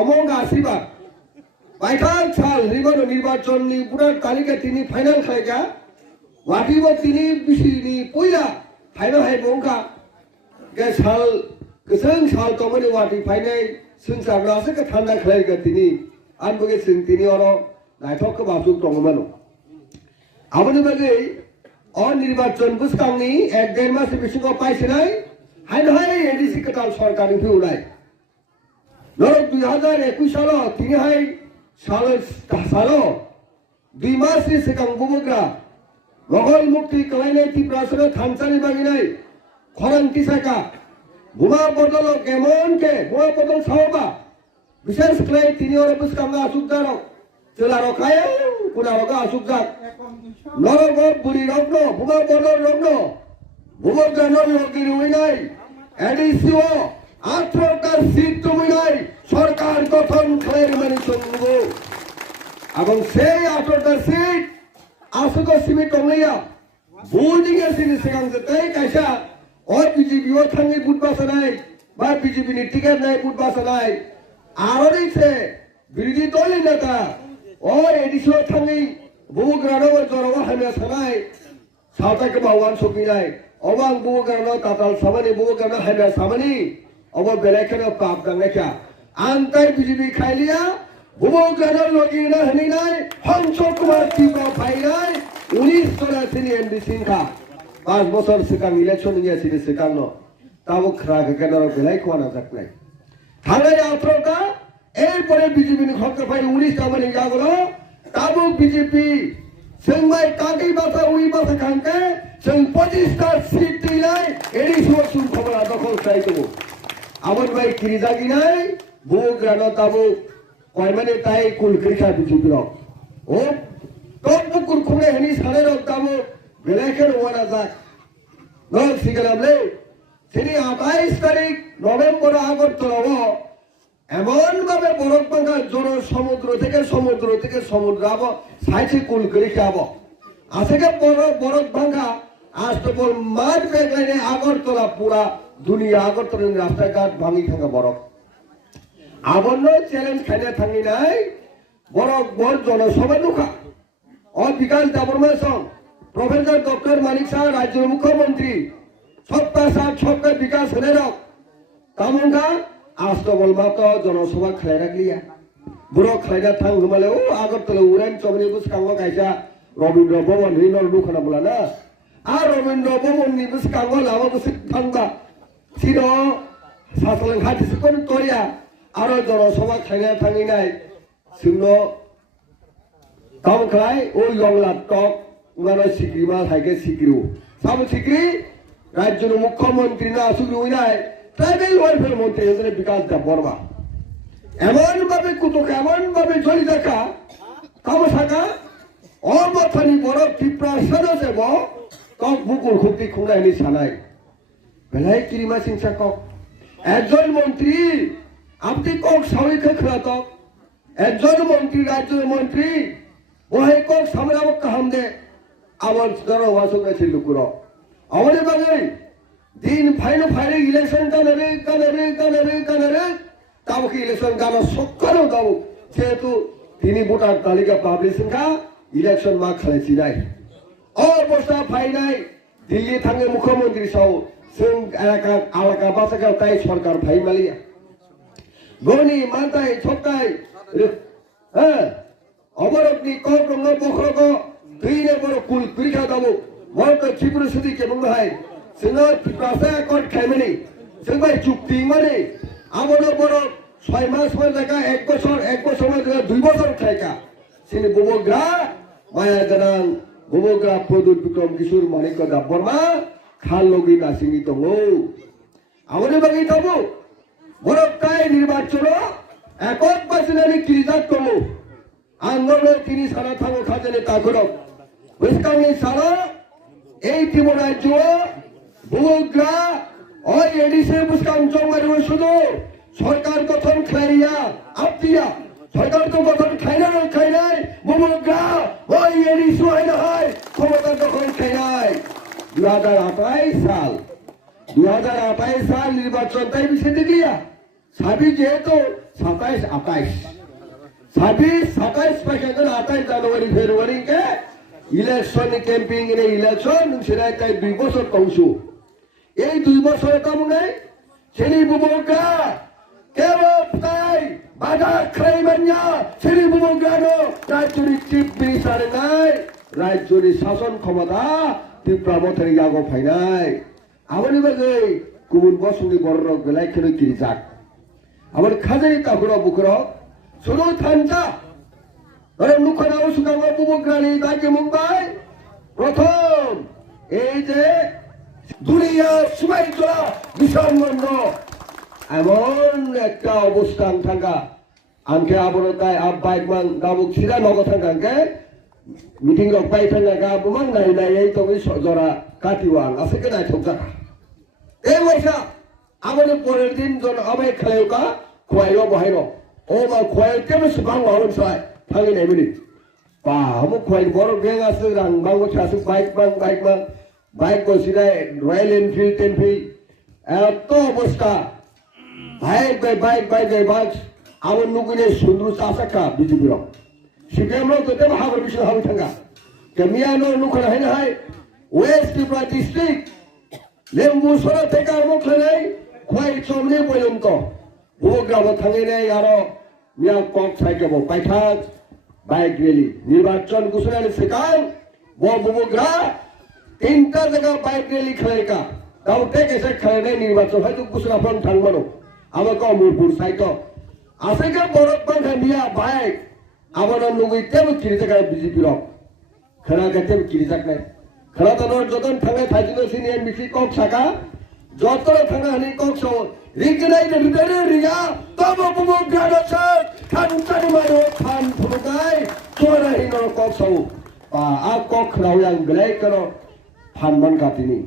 অমোঘ আশীর্বাদ 28 সাল নির্বাচননি পুরা তালিকা তিনি ফাইনাল খাইকা ওয়াটিবো তিনি বিসিনি পয়লা ফাইনাল হাই বংকা কে সাল गोसों साल तमनि वाटी फाइनाय जों जाब्लासो के थान्दा खालायगा तिनि आनबगे जों तिनि अरो नायथक बासुक दंमोन आबनि बागै अ निर्वाचन बुसकांनि एक देर मास बिसिङाव पाइसिनाय हाय एडिसि कटाल सरकारनि फैनाय नरक 2021 सालाव तिनिहाय सालाव 2 मासनि सिगां बुबुग्रा मोगल मुक्ति कलायनाय तिप्रासनो थानसालि बागिनाय खरां तिसाका बुमा बदल केमन के बुमा बदल सावबा विशेष क्ले तिनि और बुसकांगा असुकदारो चलारो खाया कुनारोगा असुकदार नरगो बुरी रग्नो बुमा बदल रग्नो बुमा जानर लगिरि उइनाय एडिसिओ 18টা সিট তুমিনাই সরকার গঠন খালের মানে সঙ্গো এবং সেই 18টা সিট আসুকো সিমি টংলাইয়া বুদিগে সিনি সিগাং যেতাই কাইসা और बीजेपी ओ थांगी बुट बासनाय बा बीजेपी नि टिकेट नाय बुट बासनाय आरो से बिरोधी दल नेता और एडिसो थांगी बुग्रानो जरवा हामिया सनाय सावता के बावान सकिनाय अबां बुग्रानो ताताल सामानि बुग्रानो हामिया सामानि अब बेलेखनो पाप दांनायखा आंताय बीजेपी खायलिया बुग्रानो लगिना हनिनाय हंस कुमार तीव्र फाइनाय 19 जना सिनि एमडीसी का 5 বছর সিকাং ইলেকশন নিয়েছিল সিকাং তাও খারাপ কেন বেলাই কোয়ানা থাকলাই থানায় 18টা এরপরে বিজেপি নি খরচ পাই 19টা মানে যাগলো তাও বিজেপি সেংমাই কাকি বাসা উই বাসা খানকে সেং 25টা সিট দিলাই এডি সুসুন খবর দখল চাই দেব আমন ভাই কিরিজাগি নাই বুগ্রানো তাও কয় মানে তাই কুলকৃষা বিজেপি ও টপ পুকুর খুলে হেনি সাড়ে তাও বেলেখের ওয়ানা যাক নক সিগালামলে তিনি 28 তারিখ নভেম্বর আগরতলাব এমন ভাবে বরফ ভাঙা জোর সমুদ্র থেকে সমুদ্র আব সাইছে কুল করে যাব আজকে বরফ ভাঙা আজ তো বল মাঠ বেগলাইনে আগরতলা পুরা দুনিয়া আগরতলার রাস্তাঘাট ভাঙি থাকা বরফ আবন্ন চ্যালেঞ্জ খাইনা থাকি নাই বরফ বর জনসভা দুখা ও বিকাশ দাবরমার সঙ্গ प्रोफेसर डॉक्टर मानिक शाह राज्य मुख्यमंत्री सबका साथ सबका विकास होने रख तामुंगा आज तो बोलबा तो जनसभा खायरा गलिया बुरो खायरा थांग हमाले ओ आगरतला उरान चबनि बुसकांगो गायजा रविन्द्र भवन हिनर दुखना बोला ना आ रविन्द्र भवन नि बुसकांगो लामा बुसक थांगा सिरो सासलं हाति सिकन तोरिया आरो जनसभा खायरा थांगिनाय सिंनो ताम खाय ओ यंगला टक उनानो सिक्रिमा थाइके सिक्रिउ साबो सिक्रि राज्य मुख्यमंत्री ना असुग्रि उइनाय ट्राइबल वेलफेयर मंत्री हेजने विकास दा बर्मा एमन भाবে কুতক এমন ভাবে চলি দেখা কাম থাকা অবথানি বড় তীব্র সদস্য ব কক বুকুর খুঁটি খুঁড়াইনি সানাই বেলাই কিরিমা সিংসা কক একজন মন্ত্রী আপনি কক সাউইকে খরাত একজন মন্ত্রী রাজ্যের মন্ত্রী ওহে কক সামরাবক কাহাম দে আবার ধরো ওয়াসুকা ছিল কুরো আমাদের বাগে দিন ফাইলে ইলেকশন কানারে তাও কি ইলেকশন গানা সক্কারও দাও যেহেতু তিনি ভোটার তালিকা পাবলিশিং কা ইলেকশন মা খাইছি নাই অবস্থা ফাইনাই দিল্লি থাঙ্গে মুখ্যমন্ত্রী সহ जों एलाका बासागाव ताई सरकार फाइमालिया गनि मानताय छक्काय अबरकनि कक्रंग बखरग दैने बर कुल पिरिखा दाबो मरत चिपुर सुदि के बुंबाय जोङो प्रासा कट खायमानि जों बाय चुक्ति माने आबनो बर 6 मास मान जागा 1 बছর मान जागा 2 বছর खायका सिनि बबग्रा माया गोनां बबग्रा प्रदुत बिक्रम किशोर मानिक दाबरमा खाल लोगी नासिंगी दङो आबनो बागै दाबो बरकाय निर्वाचन एकक बासिनानि किरिजात दङ आंगनो तिनि सारा थाङो खाजेने ताखरक वेस्कांनि सारा এই ত্রিপুরাজ্য বগুড়া ওই এডিসি বুসকাং জঙ্গারিও শুধু সরকার গঠন খাইয়া আপতিয়া সরকার তো গঠন খাইনাই বগুড়া ওই এডিসি হয় ক্ষমতা দখল খাইনাই 2028 সাল নির্বাচন তাই বিষয় দিয়া সাবি যেহেতু 27-28 26-27 পাইখান 28 জানুয়ারি ফেব্রুয়ারি কে ইলেকশন ক্যাম্পিং এর ইলেকশন সেটাই তাই 2 বছর কৌশু এই 2 বছর কাম নাই ছেলে বুবুকা কেবল তাই বাজার খাইবান্যা ছেলে বুবুকানো রাজ্যের চিফ মিনিস্টার নাই রাজ্যের শাসন ক্ষমতা ত্রিপুরামথের ইয়াগো ফাইনাই আমারই বাগে গুবুন বসুনি বড় গলাই খেলে গিরিজাক আমার খাজানি তাকুর বুকুর শুধু থানটা নুখানাও সুকাঙ্গ বুবুগ্রানি দায়িত্ব মুম্বাই প্রথম এই যে দুনিয়া সবাই তোলা বিশাল মন্ড এমন একটা অবস্থান থাকা আনকে আবরতায় বাইক মান গাবুক সিরা নগদ থাকাকে মিটিং রক বাই থাকা গাবুমান নাই নাই এই তবে জরা কাটিওয়াং আছে কে নাই ঠক জাকা এই বৈশা আমাদের পরের দিন জন আমায় খেলেওকা খোয়াইও বহাইও ও মা খোয়াই কেমন সুবাং হবেন সবাই থাকি নাই মিনিট বা আমুক খোয়াই বড় গ্যাং আছে রাং বাংগো ছাসু বাইক বসিরায় রয়্যাল এনফিল্ড এত অবস্থা বাইক আমার নুকুনে সুন্দর চাষাকা বিজেপির শিকামরা তো হাবর বিষয় হবে থাকা কেমিয়ানো নুখান হয় না হয় ওয়েস্ট ত্রিপুরা ডিস্ট্রিক্ট লেম্বুসরা থেকে আরম্ভ করে খোয়াই চমনে পর্যন্ত ভোগ্রাম থাঙে নেই আরো মিয়া কক সাইকেল পাইঠাক বাইক রেলি নির্বাচন ঘোষণা সেখান বুবুগ্রা 3টা জায়গা বাইক রেলি খেলাইকা দাউতে কেসে খেলে নির্বাচন হয়তো ঘোষণা ফোন থাকবানো আমাকে অমরপুর সাইকেল আজকে বরফ বাঁধা মিয়া বাইক আমার লুগুই তেমন কিনে জায়গায় বিজেপির খেলা গেছে কিনে যাক নাই খেলা দানোর যতন থাঙে থাইছিল সিনিয়র মিছি কক শাখা যত থাঙা হানি কক সব রিগনাই ভিতরে রিগা তব বুবু গ্রাডছে খান চানি মারো খান ফুলকাই তোরা হিনো কক সব বা আ কক রাউয়াং গলাই করো ফানমান কাটিনি